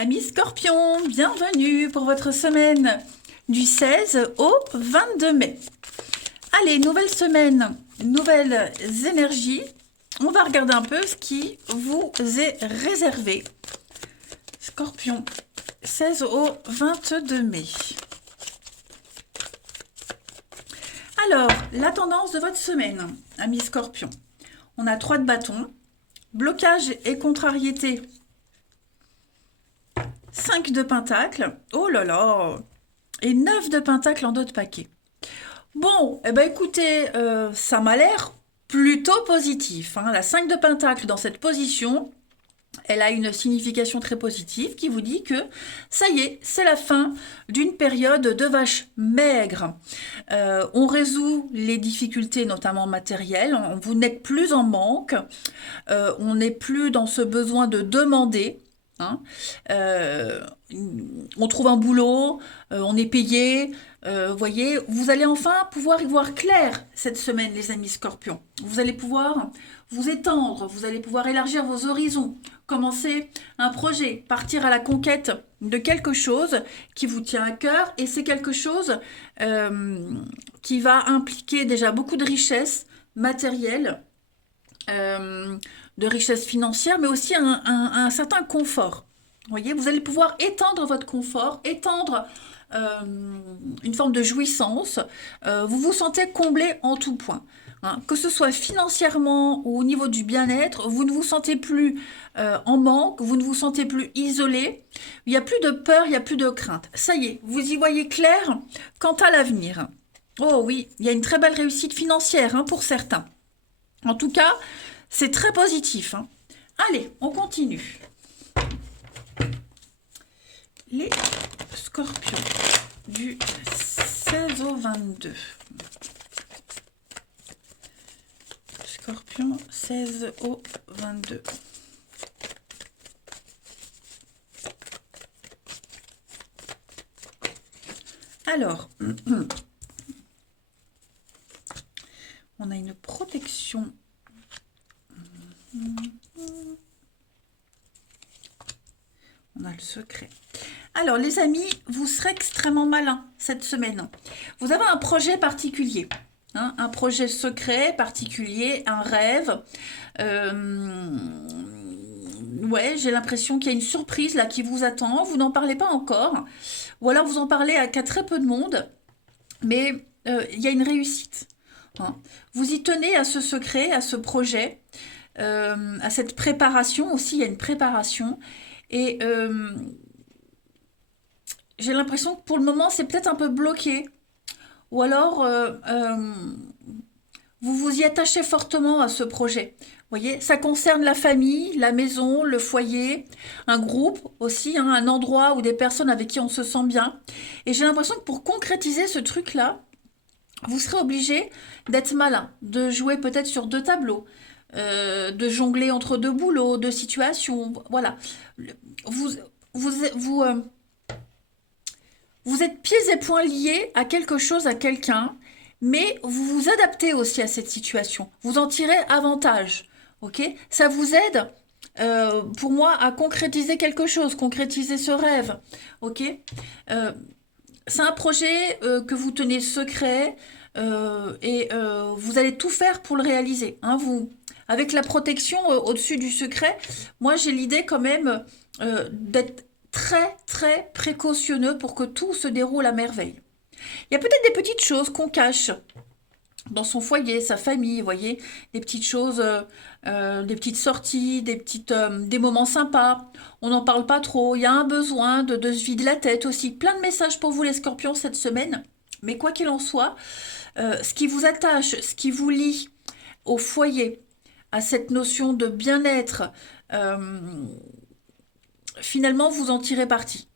Amis Scorpions, bienvenue pour votre semaine du 16 au 22 mai. Allez, nouvelle semaine, nouvelles énergies. On va regarder un peu ce qui vous est réservé. Scorpion, 16 au 22 mai. Alors, la tendance de votre semaine, amis Scorpions. On a 3 de bâton, blocage et contrariété. 5 de pentacle, oh là là, et 9 de pentacle en dos de paquet. Bon, eh ben écoutez, ça m'a l'air plutôt positif. Hein. La 5 de pentacle dans cette position, elle a une signification très positive qui vous dit que ça y est, c'est la fin d'une période de vache maigre. On résout les difficultés, notamment matérielles. Vous n'êtes plus en manque. On n'est plus dans ce besoin de demander. Hein. On trouve un boulot, on est payé, voyez, vous allez enfin pouvoir y voir clair cette semaine, les amis Scorpions. Vous allez pouvoir vous étendre, vous allez pouvoir élargir vos horizons, commencer un projet, partir à la conquête de quelque chose qui vous tient à cœur, et c'est quelque chose qui va impliquer déjà beaucoup de richesse matérielle, de richesse financière, mais aussi un certain confort. Vous voyez, vous allez pouvoir étendre votre confort, étendre une forme de jouissance. Vous vous sentez comblé en tout point. Hein. Que ce soit financièrement ou au niveau du bien-être, vous ne vous sentez plus en manque, vous ne vous sentez plus isolé. Il n'y a plus de peur, il n'y a plus de crainte. Ça y est, vous y voyez clair quant à l'avenir. Oh oui, il y a une très belle réussite financière hein, pour certains. En tout cas, c'est très positif. Hein. Allez, on continue. Les Scorpions du 16 au 22. Scorpion 16 au 22. Alors, on a une protection. On a le secret. Alors, les amis, vous serez extrêmement malins cette semaine. Vous avez un projet particulier, hein, un projet secret, particulier, un rêve. Ouais, j'ai l'impression qu'il y a une surprise là qui vous attend. Vous n'en parlez pas encore. Ou alors vous en parlez qu'à très peu de monde. Mais il y a une réussite. Hein. Vous y tenez à ce secret, à ce projet, à cette préparation aussi. Il y a une préparation. Et j'ai l'impression que pour le moment, c'est peut-être un peu bloqué. Ou alors, vous vous y attachez fortement à ce projet. Vous voyez, ça concerne la famille, la maison, le foyer, un groupe aussi, hein, un endroit ou des personnes avec qui on se sent bien. Et j'ai l'impression que pour concrétiser ce truc-là, vous serez obligé d'être malin, de jouer peut-être sur 2 tableaux, de jongler entre 2 boulots, 2 situations. Voilà. Vous, vous, vous, euh, vous êtes pieds et poings liés à quelque chose, à quelqu'un, mais vous vous adaptez aussi à cette situation. Vous en tirez avantage. Ok? Ça vous aide, pour moi, à concrétiser quelque chose, concrétiser ce rêve. Ok? Euh, c'est un projet que vous tenez secret et vous allez tout faire pour le réaliser. Hein, vous, avec la protection au-dessus du secret, moi j'ai l'idée quand même d'être très très précautionneux pour que tout se déroule à merveille. Il y a peut-être des petites choses qu'on cache dans son foyer, sa famille, vous voyez, des petites choses, des petites sorties, des moments sympas. On n'en parle pas trop. Il y a un besoin de se vider la tête aussi. Plein de messages pour vous les Scorpions cette semaine. Mais quoi qu'il en soit, ce qui vous attache, ce qui vous lie au foyer, à cette notion de bien-être, finalement vous en tirez parti.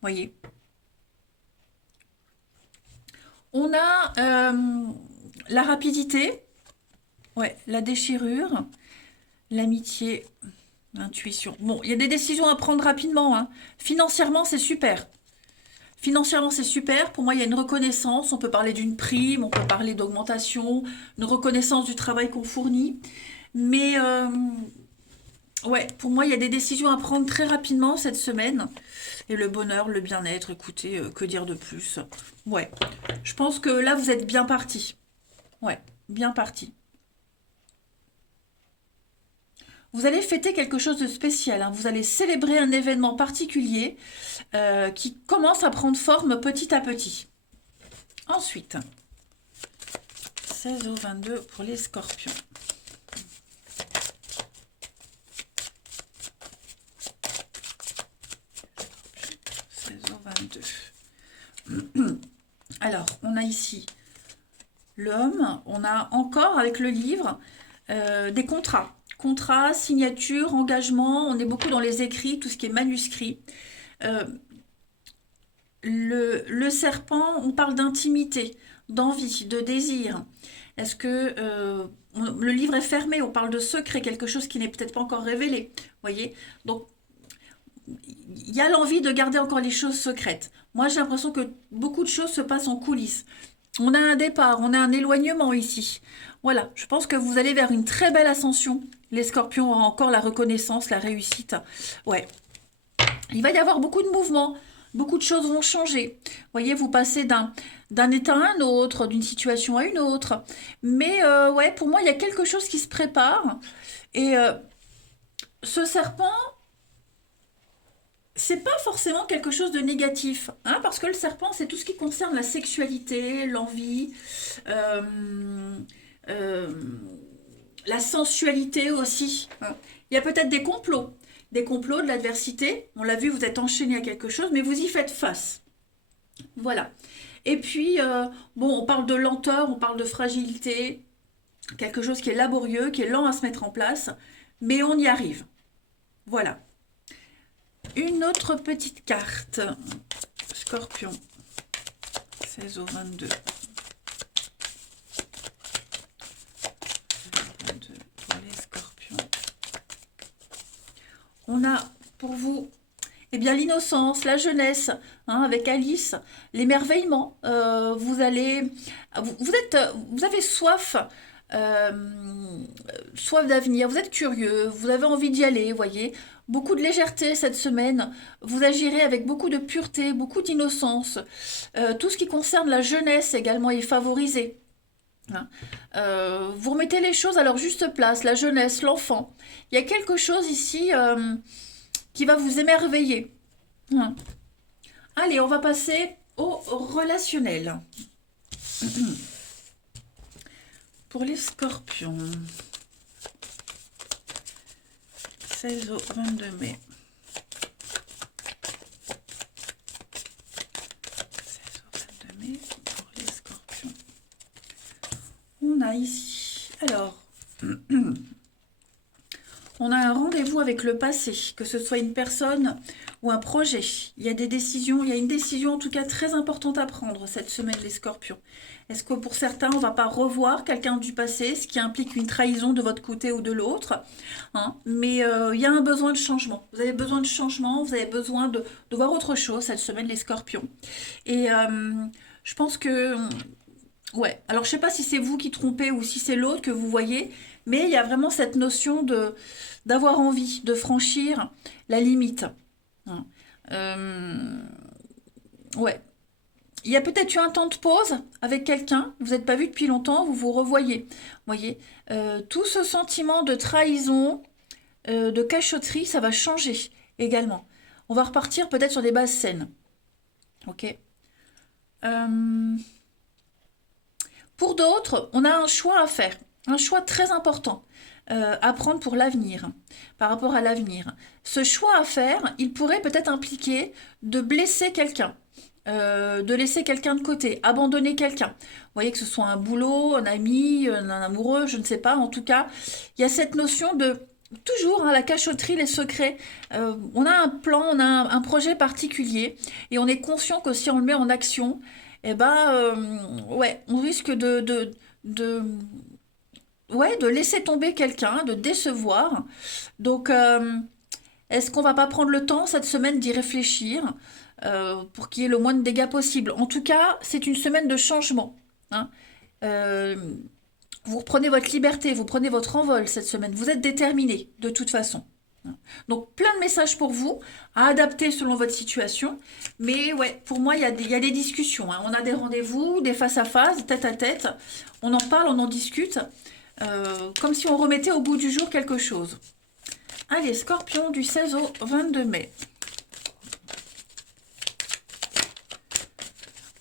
Voyez. On a la rapidité, ouais, la déchirure, l'amitié, l'intuition. Bon, il y a des décisions à prendre rapidement. Hein. Financièrement, c'est super. Financièrement, c'est super. Pour moi, il y a une reconnaissance. On peut parler d'une prime, on peut parler d'augmentation, une reconnaissance du travail qu'on fournit. Mais Ouais, pour moi, il y a des décisions à prendre très rapidement cette semaine. Et le bonheur, le bien-être, écoutez, que dire de plus? Ouais, je pense que là, vous êtes bien parti. Ouais, bien parti. Vous allez fêter quelque chose de spécial, hein. Vous allez célébrer un événement particulier qui commence à prendre forme petit à petit. Ensuite, 16 au 22 pour les scorpions. 16 au 22. Alors, on a ici l'homme, on a encore avec le livre des contrats. Contrats, signatures, engagements, on est beaucoup dans les écrits, tout ce qui est manuscrit. Euh, le serpent, on parle d'intimité, d'envie, de désir. Est-ce que le livre est fermé, on parle de secret, quelque chose qui n'est peut-être pas encore révélé, voyez? Donc, il y a l'envie de garder encore les choses secrètes. Moi, j'ai l'impression que beaucoup de choses se passent en coulisses. On a un départ, on a un éloignement ici. Voilà, je pense que vous allez vers une très belle ascension. Les scorpions ont encore la reconnaissance, la réussite. Ouais, il va y avoir beaucoup de mouvements, beaucoup de choses vont changer. Vous voyez, vous passez d'un état à un autre, d'une situation à une autre. Mais ouais, pour moi, il y a quelque chose qui se prépare. Et ce serpent, c'est pas forcément quelque chose de négatif, hein, parce que le serpent, c'est tout ce qui concerne la sexualité, l'envie, euh, euh, la sensualité aussi, hein. Il y a peut-être des complots, de l'adversité. On l'a vu, vous êtes enchaîné à quelque chose, mais vous y faites face. Voilà. Et puis, bon, on parle de lenteur, on parle de fragilité, quelque chose qui est laborieux, qui est lent à se mettre en place, mais on y arrive. Voilà. Une autre petite carte. Scorpion. 16 au 22. 22 pour les scorpions. On a pour vous eh bien l'innocence, la jeunesse, hein, avec Alice, l'émerveillement. Vous avez soif, euh, soif d'avenir. Vous êtes curieux, vous avez envie d'y aller, voyez. Beaucoup de légèreté cette semaine. Vous agirez avec beaucoup de pureté, beaucoup d'innocence. Tout ce qui concerne la jeunesse également est favorisé, hein. Vous remettez les choses à leur juste place, la jeunesse, l'enfant. Il y a quelque chose ici qui va vous émerveiller, hein. Allez, on va passer au relationnel. Pour les scorpions, 16 au 22 mai. 16 au 22 mai pour les scorpions. On a ici, alors, on a un rendez-vous avec le passé, que ce soit une personne ou un projet. Il y a des décisions, il y a une décision en tout cas très importante à prendre cette semaine, les scorpions. Est-ce que pour certains, on ne va pas revoir quelqu'un du passé, ce qui implique une trahison de votre côté ou de l'autre, hein? Mais il y a un besoin de changement. Vous avez besoin de changement, vous avez besoin de voir autre chose cette semaine, les scorpions. Et je pense que ouais, alors je sais pas si c'est vous qui trompez ou si c'est l'autre que vous voyez, mais il y a vraiment cette notion de d'avoir envie de franchir la limite, hein. Euh, ouais, il y a peut-être eu un temps de pause avec quelqu'un, vous n'êtes pas vu depuis longtemps, vous vous revoyez. Voyez, tout ce sentiment de trahison, de cachotterie, ça va changer également. On va repartir peut-être sur des bases saines. Ok. Euh, Pour d'autres, on a un choix à faire, un choix très important à prendre pour l'avenir, par rapport à l'avenir. Ce choix à faire, il pourrait peut-être impliquer de blesser quelqu'un, de laisser quelqu'un de côté, abandonner quelqu'un. Vous voyez que ce soit un boulot, un ami, un amoureux, je ne sais pas. En tout cas, il y a cette notion de toujours, hein, la cachotterie, les secrets. On a un plan, on a un projet particulier et on est conscient que si on le met en action, eh ben, ouais, on risque de, ouais, de laisser tomber quelqu'un, de décevoir. Donc, est-ce qu'on va pas prendre le temps cette semaine d'y réfléchir pour qu'il y ait le moins de dégâts possible? En tout cas, c'est une semaine de changement, hein. Euh, vous reprenez votre liberté, vous prenez votre envol cette semaine. Vous êtes déterminé de toute façon, Donc, plein de messages pour vous, à adapter selon votre situation. Mais ouais, pour moi, il y a des discussions, hein. On a des rendez-vous, des face-à-face, tête-à-tête. On en parle, on en discute, comme si on remettait au goût du jour quelque chose. Allez, Scorpion, du 16 au 22 mai.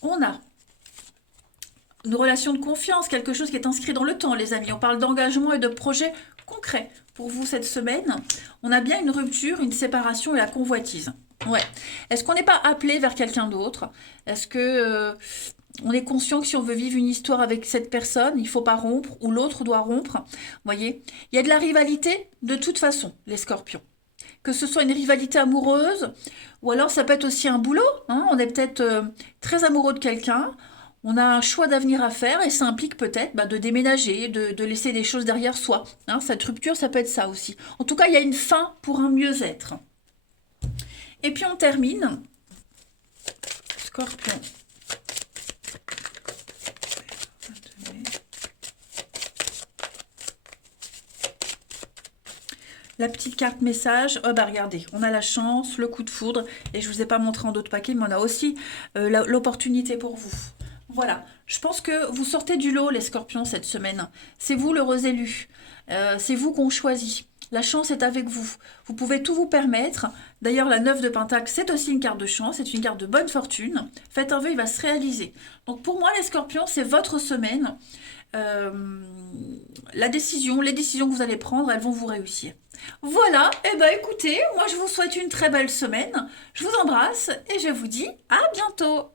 On a une relation de confiance, quelque chose qui est inscrit dans le temps, les amis. On parle d'engagement et de projets concrets pour vous cette semaine. On a bien une rupture, une séparation et la convoitise. Ouais. Est-ce qu'on n'est pas appelé vers quelqu'un d'autre? Est-ce que on est conscient que si on veut vivre une histoire avec cette personne, il ne faut pas rompre ou l'autre doit rompre? Vous voyez, il y a de la rivalité de toute façon, les Scorpions. Que ce soit une rivalité amoureuse, ou alors ça peut être aussi un boulot, hein. On est peut-être très amoureux de quelqu'un, on a un choix d'avenir à faire et ça implique peut-être de déménager, de laisser des choses derrière soi, hein. Cette rupture, ça peut être ça aussi. En tout cas, il y a une fin pour un mieux-être. Et puis on termine. Scorpion. La petite carte message, oh bah regardez, on a la chance, le coup de foudre, et je ne vous ai pas montré en d'autres paquets, mais on a aussi l'opportunité pour vous. Voilà, je pense que vous sortez du lot, les Scorpions, cette semaine. C'est vous l'heureux élu, c'est vous qu'on choisit. La chance est avec vous. Vous pouvez tout vous permettre. D'ailleurs, la 9 de Pentacle, c'est aussi une carte de chance, c'est une carte de bonne fortune. Faites un vœu, il va se réaliser. Donc pour moi, les Scorpions, c'est votre semaine. Les décisions que vous allez prendre, elles vont vous réussir. Voilà, et ben écoutez, moi je vous souhaite une très belle semaine. Je vous embrasse et je vous dis à bientôt.